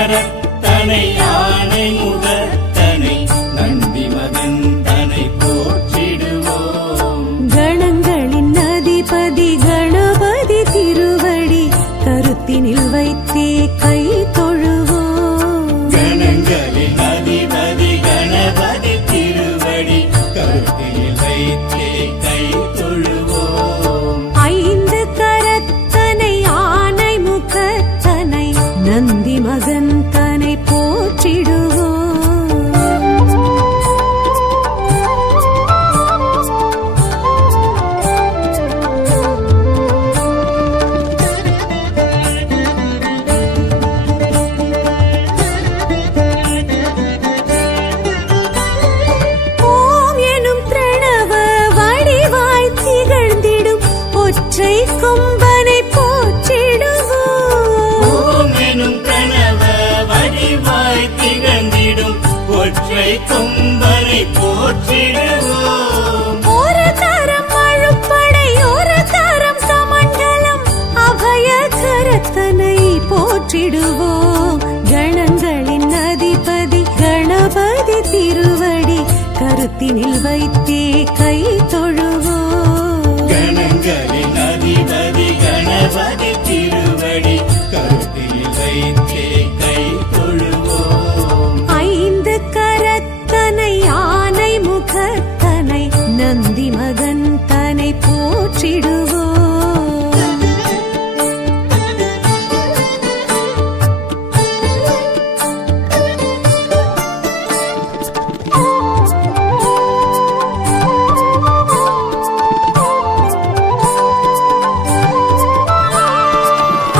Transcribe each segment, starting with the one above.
கரத்தனை யானை முகத்தனை நந்தி மகந்தனை போற்றிடுவோம். கணங்களின் அதிபதி கணபதி திருவடி கருத்தினில் வைத்தே கை தொழுவோம். கணங்களின் அதிபதி கணபதி திருவடி கருத்தினில் வைத்தே கை தொழுவோம். ஐந்து கரத்தனை ஆனை முகத்தனை நந்தி மகன் தனை போற்றிடுவோம். ஓம் எனும் பிரணவ வடிவாய் திகழ்ந்திடும் ஒற்றை கொம்பனை போற்றிடுவோம். ஓம் எனும் பிரணவ வடிவாய் திகழ்ந்திடும் ஒற்றை கொம்பனை போற்றிடுவோம். ஒரு கரம் அழுப்படை ஒரு கரம் கமண்டலம் அபய கரத்தனை போற்றிடுவோம். கணங்களின் அதிபதி கணபதி திருவடி கருத்தினில் வைத்தே கை தொழுவோம். கணங்களின் அதிபதி கணபதி திருவடி கருத்தில் வைத்தே கை தொழுவோம். ஐந்து கரத்தனை ஆனை முகத்தனை நந்தி மகன் தனை போற்றிடுவோம்.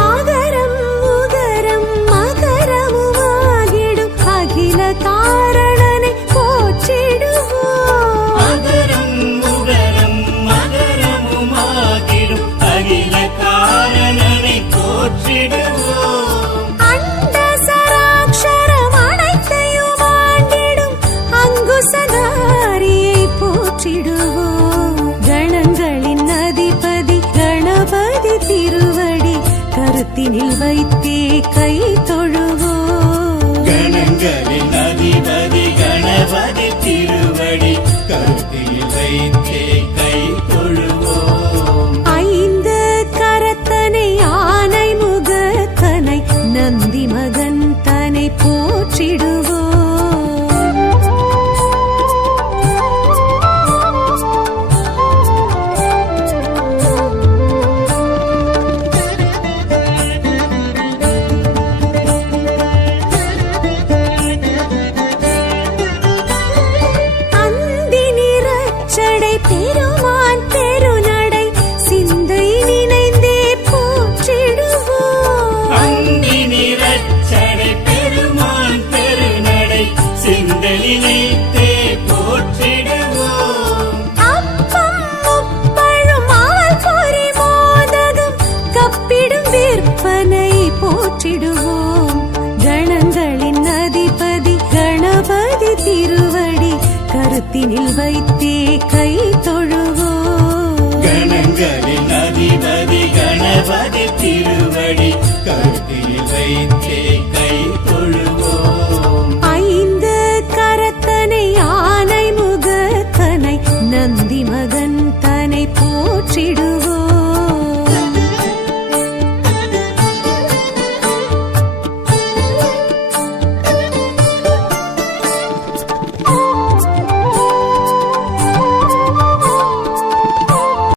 ஆகரம் உகரம் மகரமுமாகிடும் அகில காரணனை போற்றிடுவோம். அகரம் உகரம் மகரமுமாகிடும் அகில காரணனை போற்றிடுவோம். அண்ட சராட்சரம் அனைத்தையும் ஆண்டிடும் அங்குசதாரியை போற்றிடுவோம். கணங்களின் அதிபதி கணபதி திருவடி கருத்தினில் வைத்தே கை தொழுவோம். கணங்களின் அதிபதி கணபதி திருவடி கருத்தில் வைத்தே கை தொழுவோம். ஐந்து கரத்தனை ஆனை முகத்தனை நந்தி மகன் தனை போற்றிடுவோம். அந்தி நிறச்சடை பெருமான் பெருநடை சிந்தை நினைந்தே போற்றிடுவோம். அந்தி நிறச்சடை பெருமான் பெருநடை சிந்தலினைத்தே போற்றிடுவோம். அப்பம் முப்பழும் அவல் பொறி மோதகம் கப்பிடும் விற்பனை போற்றிடுவோம். கணங்களின் அதிபதி கணபதி திருவடி கருத்தினில் வைத்தே கை தொழுவோம். கணங்களின் அதிபதி கணபதி திருவடி கருத்தில் வைத்தே கை தொழுவோம்.